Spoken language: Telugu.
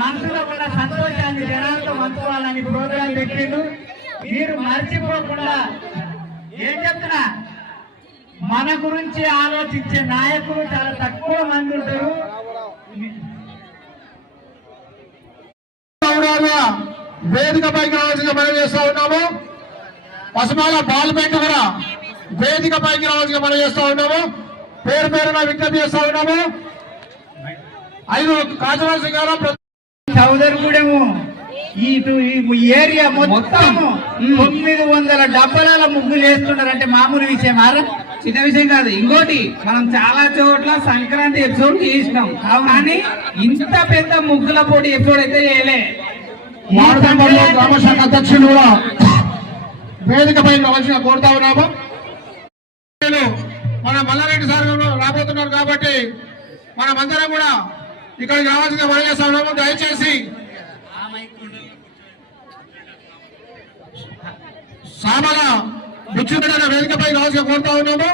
మనసులో కూడా సంతోషాన్ని జనాలతో పంచుకోవాలని ప్రోగ్రాం పెట్టిండు. మీరు మర్చిపోకుండా ఏం చెప్తున్నా, మన గురించి ఆలోచించే నాయకులు చాలా తక్కువ మంది ఉంటారు. వేదికపైకి రావాల్సిందిగా మనం చేస్తా ఉన్నాము. పసుమాల పార్లమెంట్ కూడా వేదికపైకి రావాల్సిందిగా మనం చేస్తా ఉన్నాము. పేరు పేరున విజ్ఞప్తి చేస్తా ఉన్నాము. 5 కాజవాల్ సింగారం చౌదరిగూడెము ఈ ఏరియా మొత్తం 900 డబ్బల ముగ్గులు వేస్తున్నారంటే మామూలు విషయం చిన్న విషయం కాదు. ఇంకోటి, మనం చాలా చోట్ల సంక్రాంతి ఎపిసోడ్ చేసినాం, కానీ ఇంత పెద్ద ముగ్గుల పోటీ ఎపిసోడ్ అయితే చేయలే. గ్రామ శాఖ అధ్యక్షులు కూడా వేదికపై రావాల్సిన కోరుతా ఉన్నాము. మన మల్లారెడ్డి సార్ రాబోతున్నారు కాబట్టి మనమందరం కూడా ఇక్కడికి రావాల్సిందిగా మనం చేస్తా ఉన్నాము. దయచేసి సామల ముచ్చుబిడ్డ వేదికపై రావాల్సిందిగా కోరుతా ఉన్నాము.